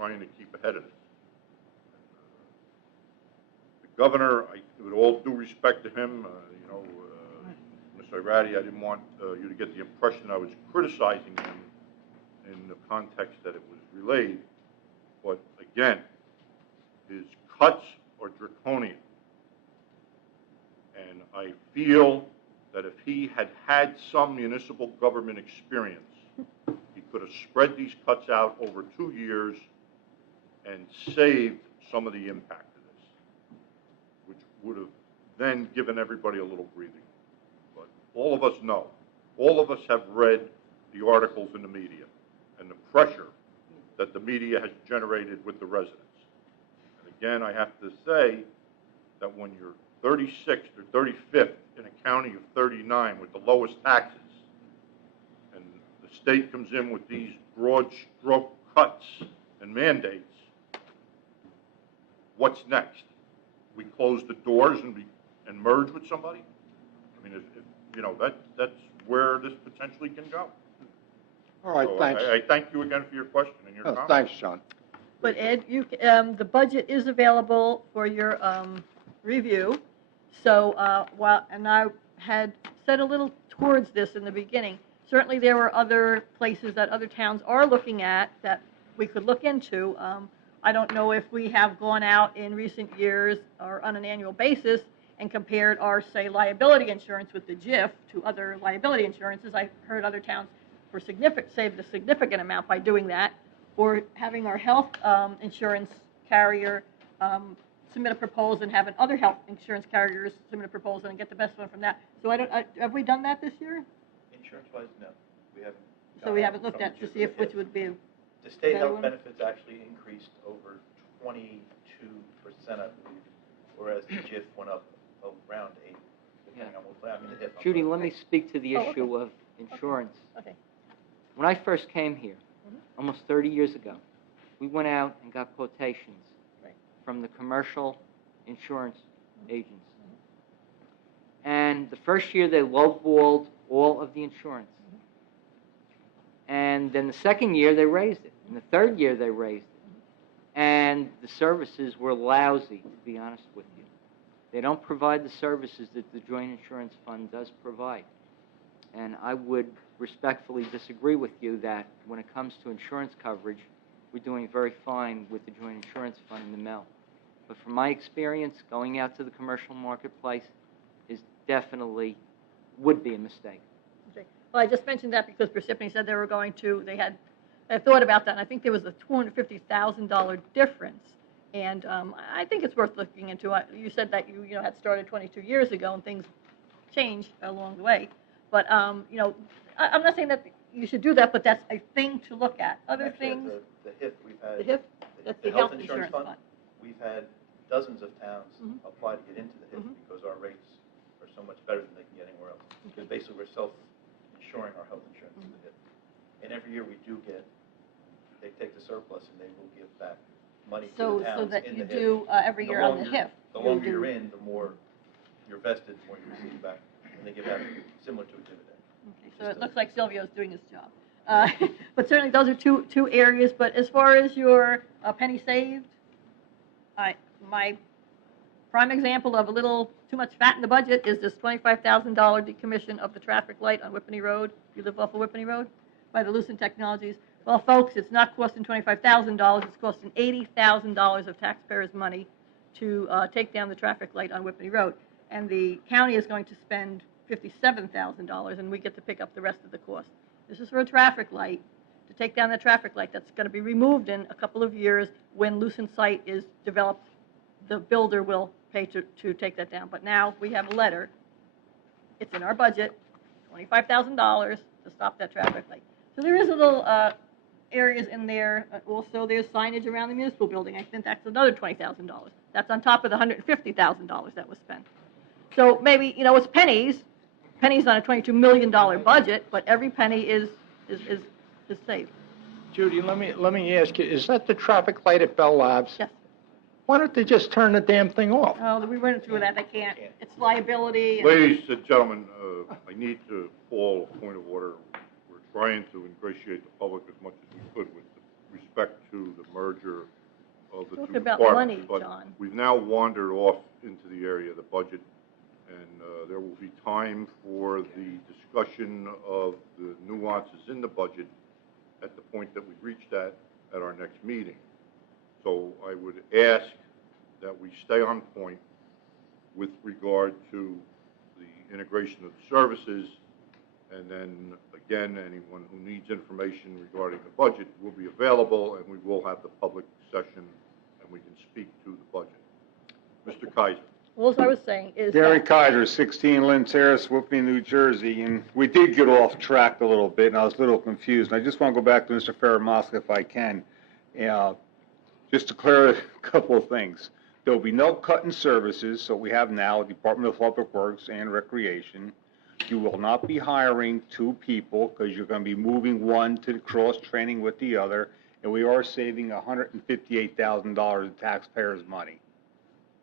trying to keep ahead of this. The governor, with all due respect to him, Ms. Irati, I didn't want you to get the impression I was criticizing him in the context that it was relayed. But again, his cuts are draconian. And I feel that if he had had some municipal government experience, he could have spread these cuts out over 2 years and saved some of the impact of this, which would have then given everybody a little breathing. But all of us know, all of us have read the articles in the media and the pressure that the media has generated with the residents. And again, I have to say that when you're 36th or 35th in a county of 39 with the lowest taxes, and the state comes in with these broad stroke cuts and mandates, what's next? We close the doors and merge with somebody? I mean, that's where this potentially can go. All right, so thanks. I thank you again for your question and your comment. Thanks, John. But Ed, the budget is available for your review. So and I had said a little towards this in the beginning. Certainly there were other places that other towns are looking at that we could look into. I don't know if we have gone out in recent years or on an annual basis and compared our, say, liability insurance with the GIF to other liability insurances. I heard other towns saved a significant amount by doing that, or having our health insurance carrier submit a proposal and having other health insurance carriers submit a proposal and get the best one from that. So have we done that this year? Insurance-wise, no. We haven't. So we haven't looked at to see if which would be. The state health benefits actually increased over 22%, I believe, whereas the GIF went up around 8%, depending on what plan. I mean, the HIF. Judy, let me speak to the issue of insurance. Okay. When I first came here, almost 30 years ago, we went out and got quotations from the commercial insurance agents. And the first year they lowballed all of the insurance. And then the second year they raised it. And the third year they raised it. And the services were lousy, to be honest with you. They don't provide the services that the Joint Insurance Fund does provide. And I would respectfully disagree with you that when it comes to insurance coverage, we're doing very fine with the Joint Insurance Fund in the mill. But from my experience, going out to the commercial marketplace is definitely would be a mistake. Okay. Well, I just mentioned that because Parsippany said they were going to, I thought about that, and I think there was a $250,000 difference. And I think it's worth looking into. You said that you had started 22 years ago and things changed along the way. But, I'm not saying that you should do that, but that's a thing to look at. Other actually, things. The HIF, we've had. The HIF? That's the health insurance fund. We've had dozens of towns apply to get into the HIF because our rates are so much better than they can get anywhere else. Because basically we're self-insuring our health insurance to the HIF. And every year we do they take the surplus and they will give back money to the towns. So that in you the do every year on the HIF. The longer you're in, the more you're vested, the more you receive back. And they give out similar to a dividend. Okay, so it looks like Silvio's doing his job. But certainly those are two areas. But as far as your penny saved, my prime example of a little too much fat in the budget is this $25,000 decommission of the traffic light on Whippany Road. You live off of Whippany Road by the Lucent Technologies. Well, folks, it's not costing $25,000. It's costing $80,000 of taxpayers' money to take down the traffic light on Whippany Road. And the county is going to spend $57,000, and we get to pick up the rest of the cost. This is for a traffic light, to take down the traffic light that's going to be removed in a couple of years when Lucent site is developed. The builder will pay to take that down. But now we have a letter. It's in our budget, $25,000 to stop that traffic light. So there is a little areas in there. Also, there's signage around the municipal building. I think that's another $20,000. That's on top of the $150,000 that was spent. So maybe, it's pennies on a $22 million budget, but every penny is saved. Judy, let me ask you, is that the traffic light at Bell Labs? Yes. Why don't they just turn the damn thing off? Oh, we went through that. They can't. It's liability. Ladies and gentlemen, I need to call a point of order. We're trying to ingratiate the public as much as we could with the respect to the merger of the Talk two about departments. money, But John. we've now wandered off into the area of the budget, and there will be time for the discussion of the nuances in the budget at the point that we reach that at our next meeting. So I would ask that we stay on point with regard to the integration of the services, and then, again, anyone who needs information regarding the budget will be available, and we will have the public session, and we can speak to the budget. Mr. Kaiser. All I was saying is Gary that, Kaiser, 16 Lynn Terrace, Whippany, New Jersey, and we did get off track a little bit, and I was a little confused. And I just want to go back to Mr. Faramaska if I can, just to clear a couple of things. There will be no cut in services, so we have now Department of Public Works and Recreation. You will not be hiring two people because you're going to be moving one to the cross-training with the other, and we are saving $158,000 in taxpayers' money.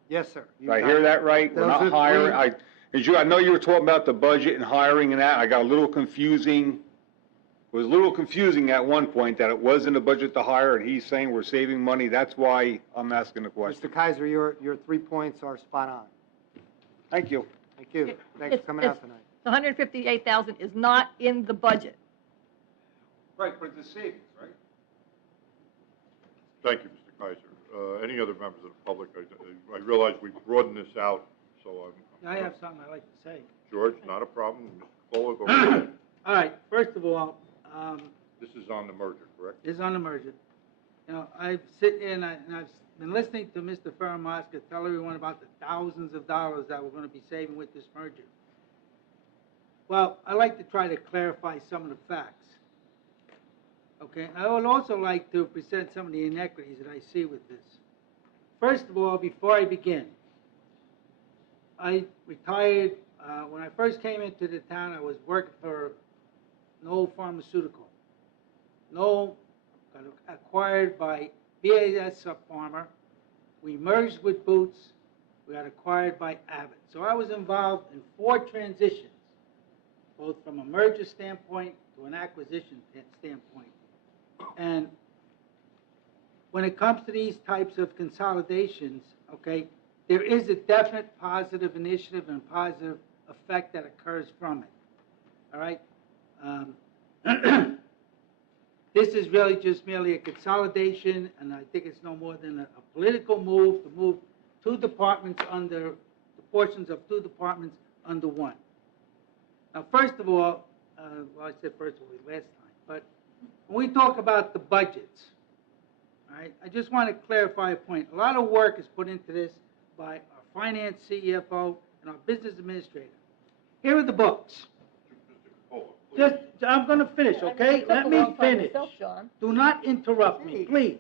Yes, sir. Did I hear that right? We're not hiring, I know you were talking about the budget and hiring and that, I got a little confusing. It was a little confusing at one point that it was in the budget to hire, and he's saying we're saving money, that's why I'm asking the question. Mr. Kaiser, your 3 points are spot on. Thank you. Thank you. Thanks for coming out tonight. the 158,000 is not in the budget. Right, but it's a savings, right? Thank you, Mr. Kaiser. Any other members of the public? I realize we've broadened this out, so I'm... I have something I'd like to say. George, not a problem. Mr. Cola, go ahead. All right, first of all, This is on the merger, correct? this is on the merger. You know, I've sit in and I've been listening to Mr. Faramaska tell everyone about the thousands of dollars that we're going to be saving with this merger. Well, I like to try to clarify some of the facts. Okay, I would also like to present some of the inequities that I see with this. First of all, before I begin, I retired, when I first came into the town, I was working for Knoll Pharmaceutical. Knoll got acquired by BAS Farmer. We merged with Boots. We got acquired by Abbott. So I was involved in 4 transitions, both from a merger standpoint to an acquisition standpoint. And when it comes to these types of consolidations, okay, there is a definite positive initiative and positive effect that occurs from it. All right? This is really just merely a consolidation, and I think it's no more than a political move to move 2 departments under, the portions of 2 departments under one. Now, first of all, well, I said first of all last time, but when we talk about the budgets, all right, I just want to clarify a point. A lot of work is put into this by our finance CFO and our business administrator. Here are the books. Mr. Cola, please. Just, I'm going to finish, okay? Let me finish. Yourself, John. Do not interrupt me, please.